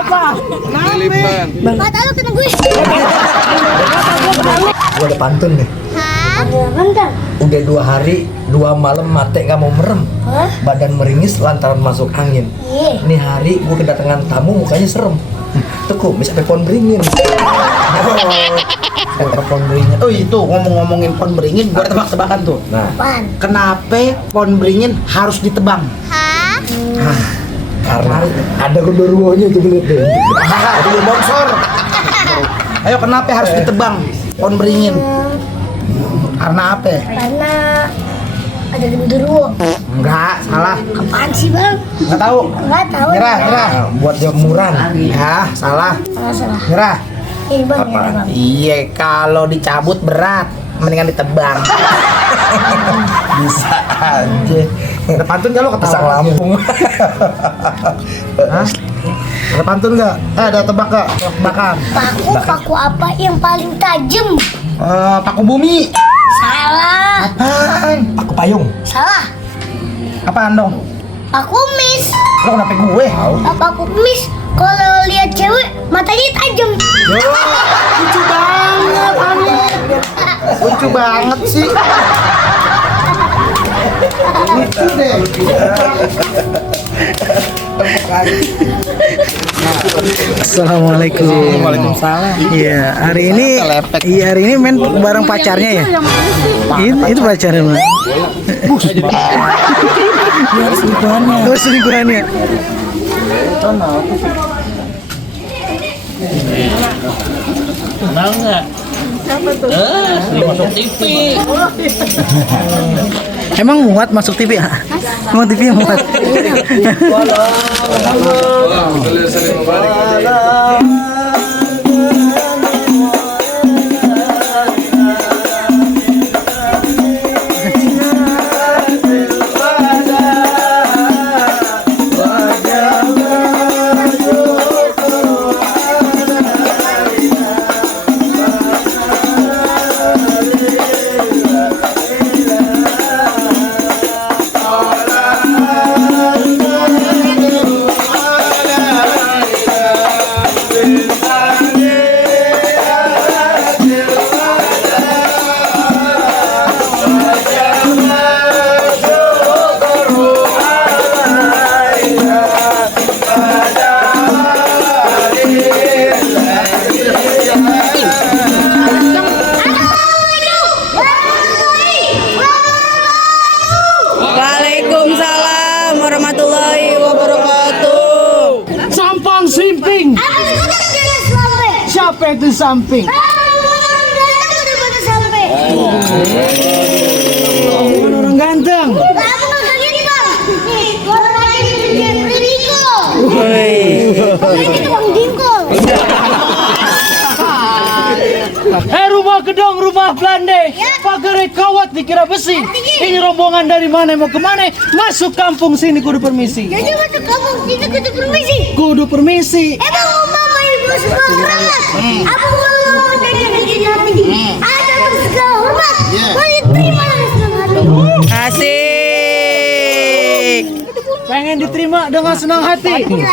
Apa? Dilipan. Mata lu kena gue. Gue ada pantun nih. Hah? Bentar. Udah 2 hari 2 malam mate gak mau merem. Hah? Badan meringis lantaran masuk angin. Iya. Nih hari gue kedatangan tamu mukanya serem. Tuh kumis sampai pohon beringin. Pohon beringin. Oh itu ngomongin pohon beringin, gua ada tebak-tebakan tuh. Nah, Apaan? Kenapa pohon beringin harus ditebang? Hah? karena ada genderuwonya tuh lihat deh. Itu bongsor. Ayo kenapa harus ditebang pohon beringin? Karena apa? Karena ada genderuwo. Enggak, salah. Apaan sih bang? Enggak tahu. Enggak tahu. Nyerah. Nah, buat jemuran. Ya, salah. Salah. Nyerah. Ini bang, ya bang. Iya, kalau dicabut berat, mendingan ditebang. Bisa aja. Ada pantun gak lo ketawa? Pasang Lampung. Hah? Ada pantun gak? Ada tebak gak? Tebakan. Paku apa yang paling tajam? Paku bumi. Salah. Apaan? Aku payung. Salah. Apaan dong? Paku mis. Lo kenapa gue? Paku mis. Kalau lihat cewek matanya tajam. Lucu banget, Ani. Lucu banget sih. Lucu deh. Assalamualaikum. Waalaikumsalam. Iya, hari ini main bareng pacarnya ya. Itu pacarnya, Mas. Selingkuhannya. Oh, selingkuhannya. Kenal nggak? Siapa tuh? Sering masuk TV. Emang muat masuk TV ya? Emang TV yang muat. Kita lihat saling membalik. Waalaikumsalam warahmatullahi wabarakatuh. Sampang simping. Siapa itu samping? Orang ganteng. Rumah gedong, rumah Belanda. Pagar kawat dikira besi. Ini rombongan dari mana mau kemana? Masuk kampung sini kudu permisi. Jadi masuk kampung sini kudu permisi. Kudu permisi. Emang mama ibu semua hormat. Apa mau jadi hati? Ada segala hormat. Mau diterima dengan senang hati. Asik. Pengen diterima dengan senang hati. Iya.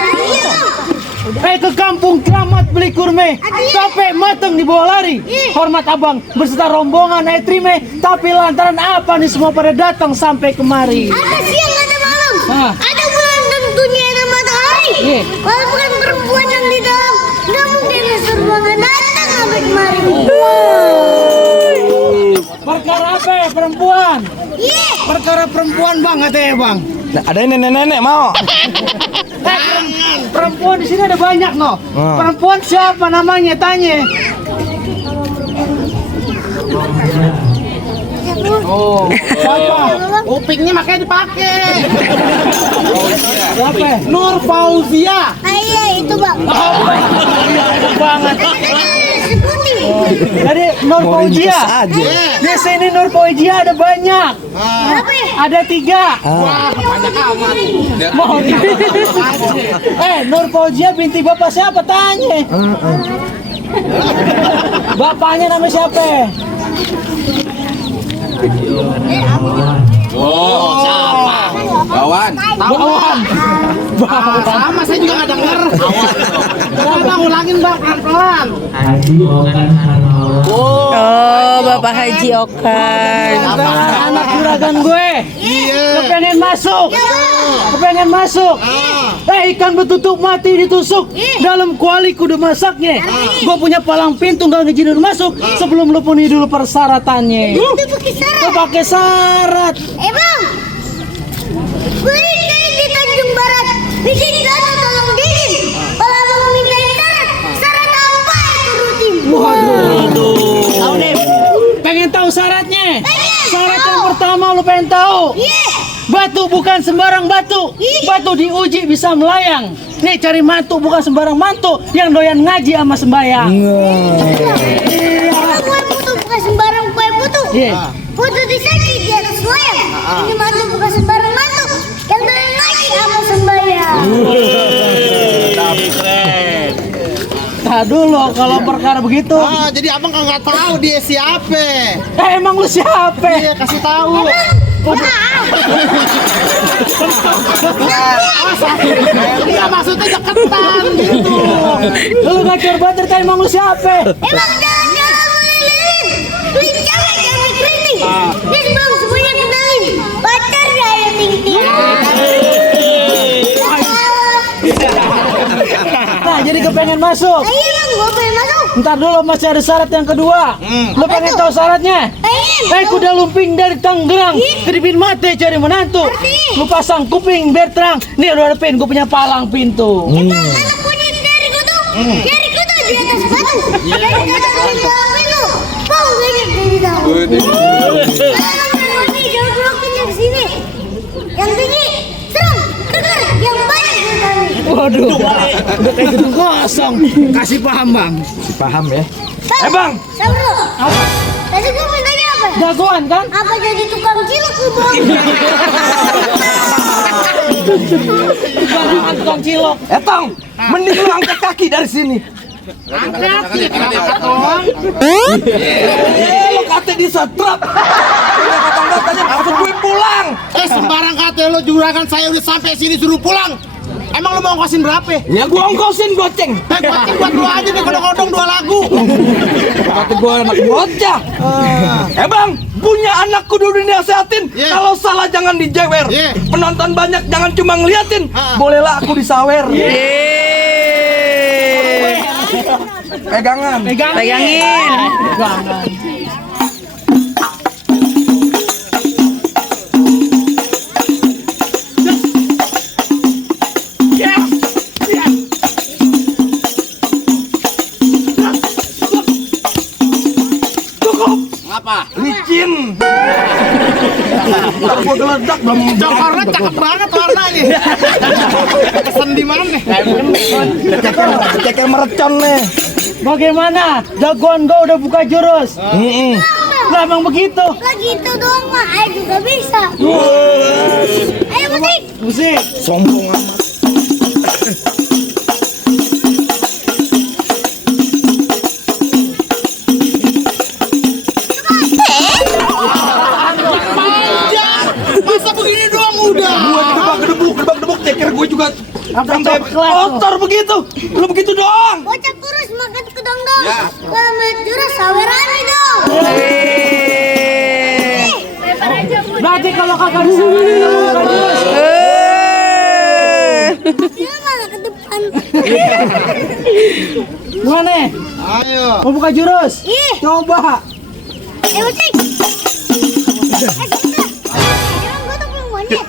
Ke kampung Keramat beli kurme. Capek mateng dibawa lari. Hormat abang berserta rombongan terima. Tapi lantaran apa nih semua pada datang sampai kemari? Ada siang, ada malam. Hah. Ada bulan tentunya ada matahari. Iya. Kalau bukan perempuan yang di dalam, nggak mungkin serbangan datang sampai kemari. Perkara apa ya perempuan? Iya. Perkara perempuan bang katanya bang. Ada nenek-nenek mau. Perempuan di sini ada banyak no. Perempuan siapa namanya? Tanya. Oh, siapa? Upingnya makanya dipakai. Siapa? Nur Fauzia. Iya itu bang. Banget. Sebutin. Jadi Nur Fauzia. Di sini Nur Fauzia ada banyak. Berapa ya? Ada 3. Wah, banyak amat. Mau Nur Fauzia binti bapak siapa? Tanya. Bapaknya nama siapa? Oh, siapa? Kawan. Tahu. Sama saya juga nggak denger. pelan. Oh, Bapak Haji Okan. Anak juragan gue. Kepengen masuk. Kepengen masuk. Ikan betutuk mati ditusuk. Dalam kuali kudu masaknya. Gue punya palang pintu gak ngizinin masuk sebelum lu penuhi dulu persyaratannya. Itu pakai syarat. Lu pakai syarat. Bang, gue ini di Tanjung Barat. Di sini sana tolong dingin. Kalau abang minta syarat, syarat apa itu rutin? Tahu deh. Pengen tahu syaratnya? Syarat yang pertama lu pengen tahu. Batu bukan sembarang batu. Batu diuji bisa melayang. Nih cari mantu bukan sembarang mantu yang doyan ngaji sama sembayang. Emang kue putu bukan sembarang kue putu. Putu disaji di atas loyang. Ini mantu bukan sembarang mantu yang doyan ngaji sama sembahyang. Nah dulu kalau perkara begitu. Jadi abang nggak tahu dia siapa. Emang lu siapa? Iya, kasih tahu. Iya, maksudnya deketan gitu. Lu ngacur banget kan emang lu siapa? Emang jalan-jalan melilin. Beli cewek jangan keriting. Dia sebelum semuanya kenalin. Pacarnya yang tinggi. Nah jadi kepengen masuk. Iya bang, gue pengen masuk. Ntar dulu masih ada syarat yang kedua. Lu pengen tahu syaratnya? Pengen. Kuda lumping dari Tangerang, kedipin mati cari menantu. Lu pasang kuping biar terang. Nih lu hadapin, gue punya palang pintu. Bang, anak kunyit dari kutu. Dari kutu di atas batu. Dari kutu di dalam pintu. Bang, banyak dari dalam. Anak kunyit jangan belokin dari sini. Yang tinggi, serem, keker, yang banyak bertani. Waduh, udah kayak gedung kosong. Kasih paham bang. Paham ya? Bang, sabar dulu. Tadi gue mintanya apa? Jagoan kan? Apa jadi tukang cilok lu bang? Bukan tukang cilok. Tong, mending lu angkat kaki dari sini. Lu kata di setrap. Katanya maksud gue pulang. Sembarang kata lo juragan saya udah sampai sini suruh pulang. Emang lo mau ongkosin berapa? Ya gua ongkosin goceng. Goceng buat lo aja nih kodong-kodong 2 lagu. Kata gua anak bocah. Bang, punya anakku dulu dinasehatin. Kalau salah jangan dijewer. Penonton banyak jangan cuma ngeliatin. Bolehlah aku disawer. Pegangan. Pegangin. Licin. Gua geledak belum. Warna cakep banget warnanya. Pesen di mana nih? Cekel merecon nih. Bagaimana? Jagoan gua udah buka jurus. Lah emang begitu. Lah gitu doang mah, ayo juga bisa. Ayo musik. Musik. Sombong amat. Masa begini doang udah? Gua gedebuk ceker gue juga sampai coklat kotor begitu. Lu begitu doang. Bocah kurus makan kedong dong. Kalau melihat jurus saweran dong. Berarti kalau kakak di sana buka jurus. Dia malah ke depan. Gimana? Ayo. Mau buka jurus? Coba. Ayo musik. Sebentar. Emang gue tuh belum monyet.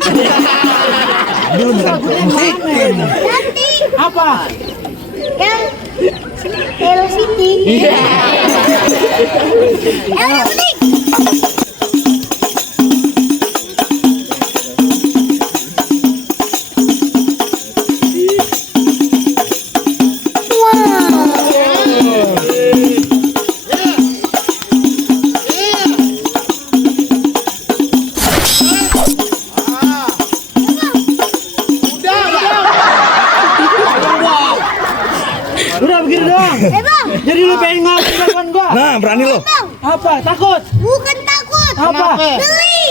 Nanti Apa? yang Hello City. Ayo musik. Udah begini doang. Bang, Jadi lu pengen ngalahin jagoan gua? Nah, berani lo. bang, Apa? Takut? bukan takut. Apa? Beli.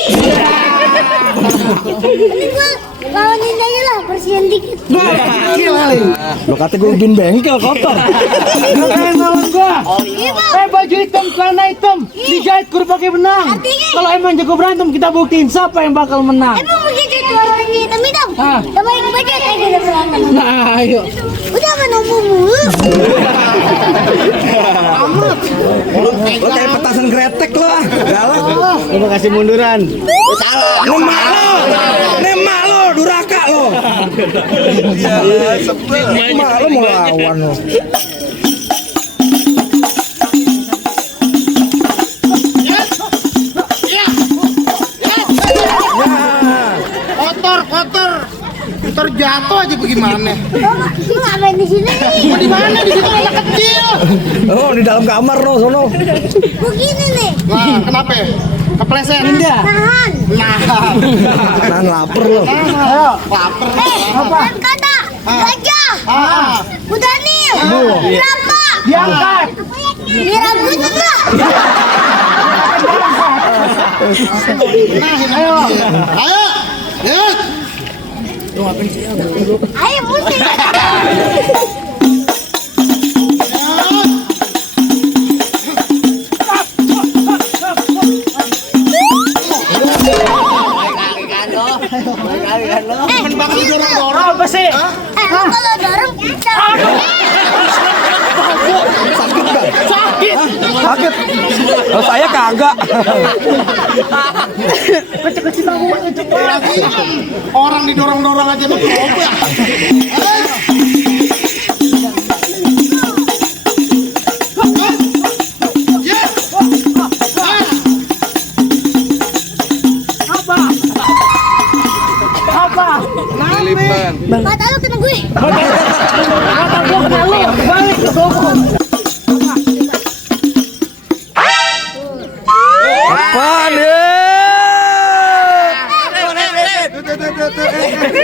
Ini gua lawanin aja lah, bersihin dikit. Lo kata gue bin bengkel kotor. Lu kayak nolong gua. Iya, Bang. Baju hitam, celana hitam, dijahit kur pakai benang. Artinya? Kalau emang jago berantem, kita buktiin siapa yang bakal menang. Emang begitu itu orangnya hitam-hitam? Ah. Coba yang baca kayak gitu berantem. Nah, ayo. Udah menunggumu. Lo kayak petasan kretek lo. Galak. Terima kasih munduran. Nemak lo, duraka lo. Emak lo mau lawan lo. Kotor. Ntar jatuh aja bagaimana? Lu ngapain di sini? Di mana? Di situ anak kecil. Oh, di dalam kamar lo sono. Begini nih. Wah, kenapa? Kepleset. Pindah. Tahan. Nah, lapar lo. Ayo. Dan kata gajah. Budanil. Berapa? Diangkat. Mira gunung lah. Ayo. Ayo musik. Apa sih? Lu kalau dorong Sakit. Sakit. Oh, saya kagak. Orang didorong-dorong aja mah apa ya? Dilipan. mata lu kena gue. Kata gua kena lu. Balik ke toko. Apaan ya?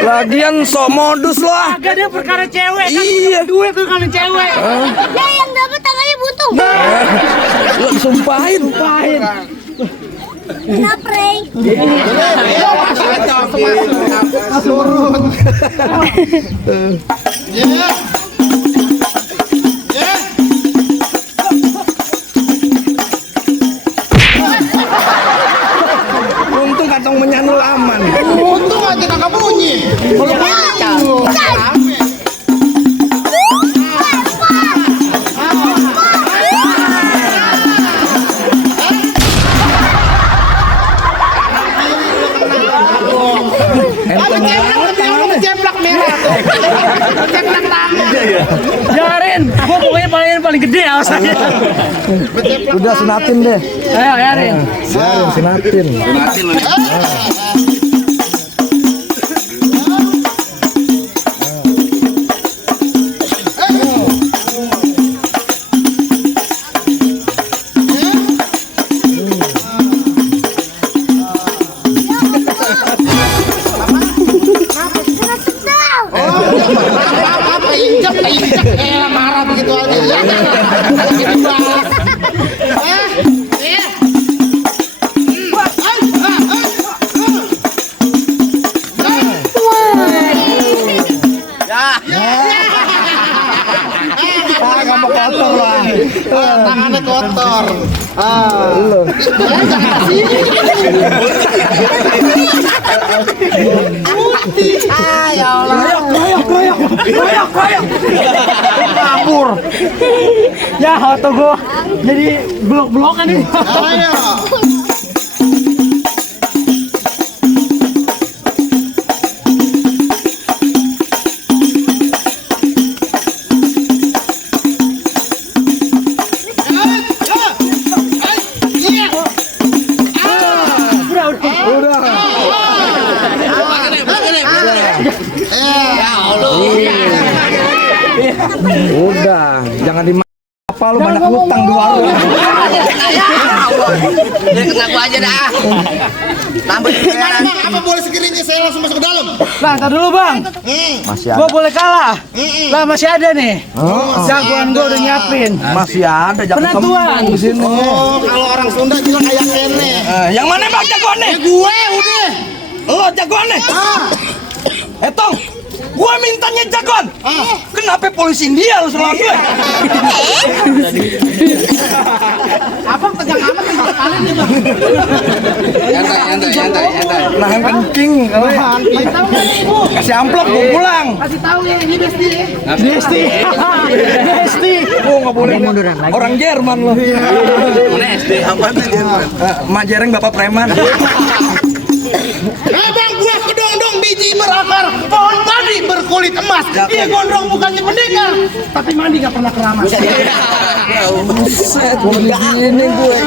Lagian sok modus lo ah. Agak dia perkara cewek. Iya. Duit tuh kalau cewek. Ya yang dapat tangannya buntung. Lo disumpahin. Kenapa, Rey? Untung kantong menyanul aman. Untung aja kagak bunyi. Ceplak merah tuh. Ceplak tangan. Biarin. Gua pokoknya paling gede alasannya. Udah sunatin deh. Ayo, biarin. Biarin sunatin. Apa injak? Marah begitu aja. Jadi bahas. Nggak mau kotor lah. Tangannya kotor. Koyok. Kabur. Ya, auto gua jadi blok-blokan ini. Ayo. Udah, jangan di apa lu banyak hutang di warung. Kena gua aja dah. Gimana bang? Apa boleh sekiranya saya langsung masuk ke dalam? Bang, tar dulu bang. Masih Gua ada. boleh kalah. Lah masih ada nih. Jagoan gua udah nyiapin. Masih ada, jangan Penentuan. sombong di sini. Oh, kalau orang Sunda bilang kayak kene. Yang mana baca jagoannya? Gue udah. Lo jagoan nih. Etong, gua mintanya jagoan. Kenapa polisi India lu selalu gue? Abang tegang amat nih kepala nih bang. Nyantai. Nahan kencing. Kasih amplop gua pulang. Kasih tahu ya ini Besti. Besti. Oh nggak boleh. Orang Jerman lo. Mana SD? Apa tuh Jerman? Mak Jereng bapak preman. Abang buah kedong-dong biji berakar, pohon padi berkulit emas. Dia gondrong bukannya pendekar, tapi mandi gak pernah keramas. Buset, begini gue.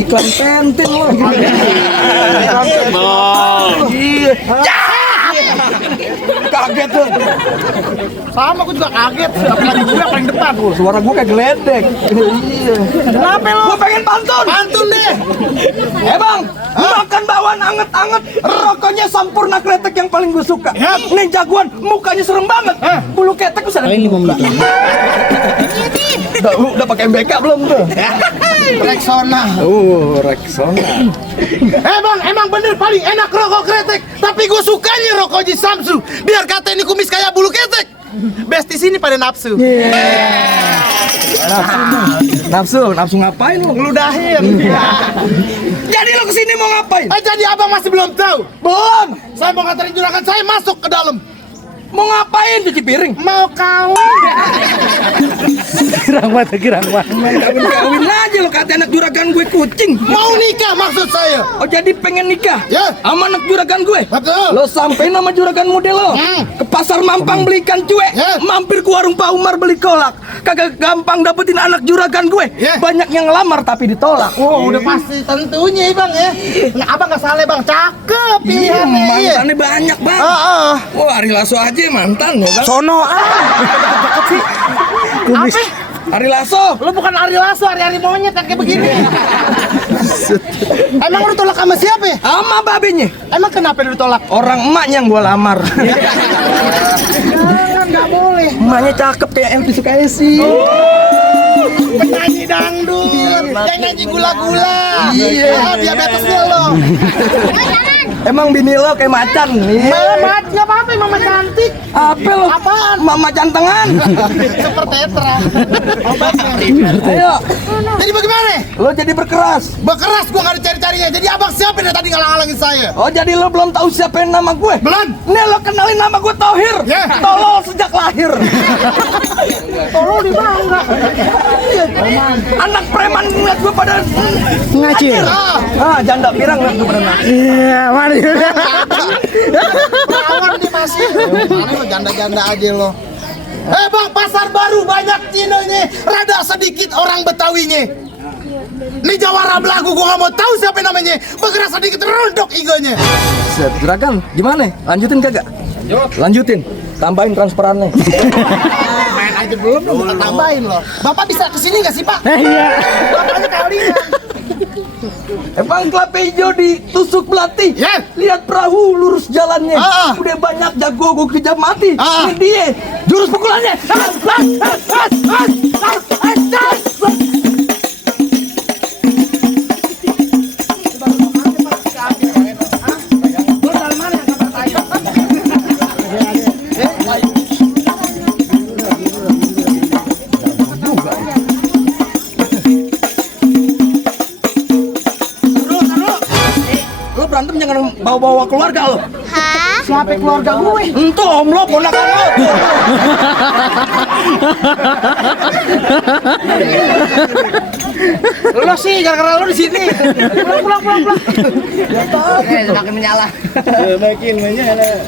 Iklan pentin lo. Iya. Kaget tuh. Sama aku juga kaget, apalagi gue paling depan. Suara gue kayak geledek. Iya. Kenapa lo? Gue pengen pantun. Pantun deh. Bang, makan bawaan anget-anget, rokoknya Sampurna Kretek yang paling gue suka. Nih jagoan, mukanya serem banget. Bulu ketek bisa ada 5 menit. Udah pakai MBK belum tuh? Rexona. Rexona. Bang, emang bener paling enak rokok kretek. Tapi gue sukanya rokok Ji Samsu. Biar kata ini kumis kayak bulu ketek. Best di sini pada nafsu. Nafsu ngapain lo? Ngeludahin. Jadi lo kesini mau ngapain? Jadi abang masih belum tahu. Belum. Saya mau nganterin juragan saya masuk ke dalam. Mau ngapain cuci piring? Mau kawin. Girang banget. Kawin aja lo kata anak juragan gue kucing. Mau nikah maksud saya. Oh jadi pengen nikah? Ya. Sama anak juragan gue? Betul. Lo sampein nama juragan muda lo ke pasar Mampang beli ikan cuek, mampir ke warung Pak Umar beli kolak. Kagak gampang dapetin anak juragan gue. Banyak yang ngelamar tapi ditolak. Oh, udah pasti tentunya bang ya. Nah, abang nggak salah bang, cakep pilihannya. Mantannya banyak bang. Wah Ari Lasso aja mantan ya bang. Sono Apa? Ari Lasso. Lu bukan Ari Lasso, Ari monyet yang kayak begini. Emang lu tolak sama siapa ya? Sama babenya. Emang kenapa lu tolak? Orang emaknya yang gua lamar. Jangan, nggak boleh. Emaknya cakep kayak Elvi Sukaisi. Penyanyi dangdut, yang nyanyi gula-gula. Iya. Diabetesnya lo. Emang bini lo kayak macan. Mat, nggak apa-apa, mama cantik. Apa lo? Apaan? Mama cantengan. Seperti tetra. Ayo. Jadi bagaimana? Lo jadi berkeras. Berkeras gua nggak dicari-carinya. Jadi abang siapa yang tadi ngalang-halangin saya? Oh jadi lo belum tahu siapa yang nama gue? Belum. Nih lo kenalin nama gue Tohir. Tolol sejak lahir. Tolong di bangga. Anak preman ngeliat gue pada Ngacir. Janda pirang ngeliat gue pada ngacir. Iya, mana juga. Perawan nih masih. Mana lo janda-janda aja lo. Bang, pasar baru banyak Cinonya, rada sedikit orang Betawinya. Ini jawara belagu, gua nggak mau tahu siapa namanya. Bergerak sedikit rondok igonya. Set, juragan, gimana? Lanjutin kagak? Lanjutin. Tambahin transferannya. Main aja belum, kita tambahin loh. Bapak bisa kesini nggak sih Pak? Iya. Bapaknya kalian. Emang kelapa hijau ditusuk belati. Lihat perahu lurus jalannya. Udah banyak jago gue kejam mati. Ini dia jurus pukulannya. Lo berantem jangan bawa-bawa keluarga lo. Hah? Siapa keluarga gue? Entuh om lo ponakan lo. Lo sih gara-gara lo di sini. Pulang. Semakin menyala. Makin menyala.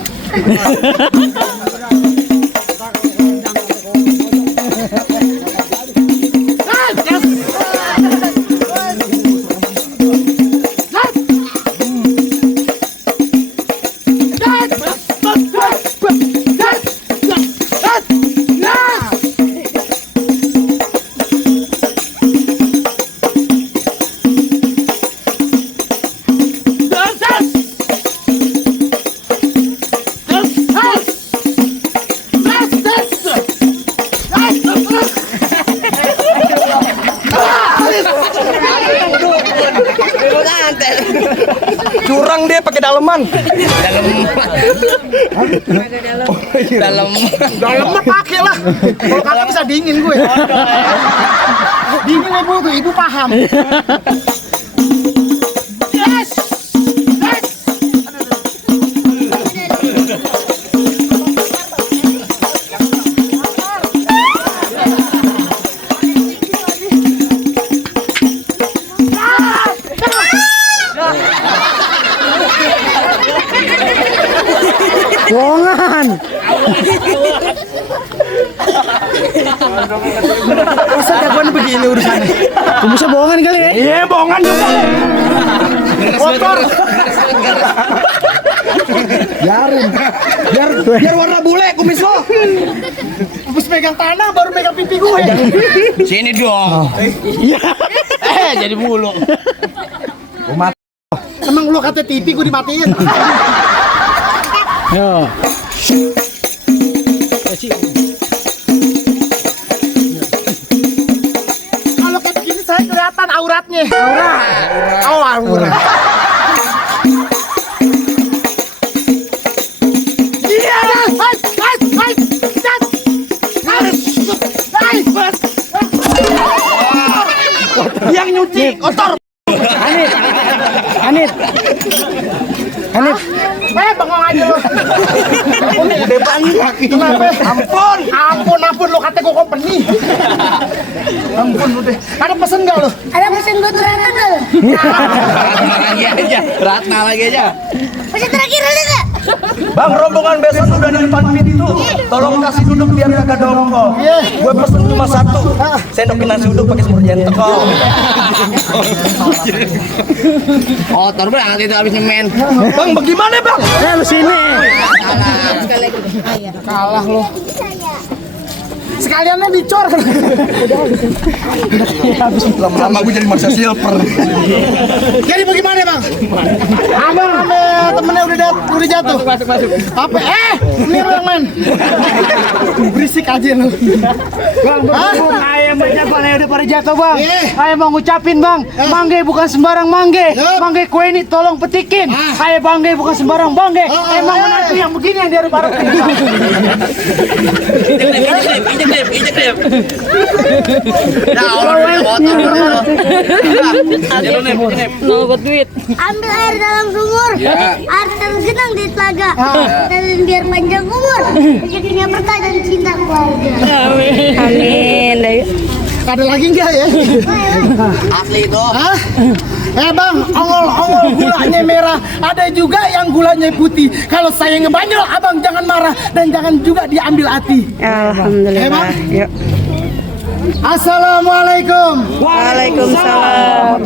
orang dia pakai daleman. Dalam mah pakai lah. Kalau kagak bisa dingin gue. Dingin ibu tuh, ibu paham. Yes. Yes. Bohongan. Masa jagoan begini urusannya? Bisa bohongan kali ya? Iya, bohongan juga. Kotor. Biar warna bule kumis lo. Habis pegang tanah baru pegang pipi gue. Sini dong. Jadi bulu. Emang lu kata TV gue dimatiin. Yo. Kalau kayak begini saya kelihatan auratnya. Aurat. Oh, aurat. Iya. Hai, hai, hai. Dan. Hai. Yang nyuci kotor. Anit. Bengong aja lu. Gede banget. Kenapa? Ampun. Lu kata gue company. Ampun lu deh. Ada pesen gak lu? Ada pesen buat Ratna nggak lo? Lagi aja. Ratna lagi aja. Pesen terakhir ada nggak? Bang, rombongan besok udah di depan pintu. Tolong kasih duduk biar kagak dongkol. Gue pesen cuma satu. Sendok nasi uduk pakai semur jentek. Oh, terbang itu habis nyemen. Bang, bagaimana bang? Lu sini. Kalah lu. Sekaliannya dicor. Lama-lama gue jadi Marsha Silver. Jadi bagaimana bang? Abang sama temennya udah jatuh. Apa? Ini lu yang main. Berisik aja lu. Bang, ayam banyak bang, udah pada jatuh bang. Iya. Ayam mau ngucapin bang, mangge bukan sembarang mangge. Mangge kue ini tolong petikin. Ayam bangge bukan sembarang bangge. Emang menantu yang begini yang dia harap Ijek deh. Ya Allah, motor. Ambil air dalam sumur. Air tergenang di telaga. Dan biar panjang umur. Rezekinya berkah dan cinta keluarga. Amin. Ada lagi enggak ya? Asli itu. Hah? Bang, ongol gulanya merah. Ada juga yang gulanya putih. Kalau saya ngebanyol, abang jangan marah dan jangan juga diambil hati. Alhamdulillah. Yuk. Assalamualaikum. Waalaikumsalam.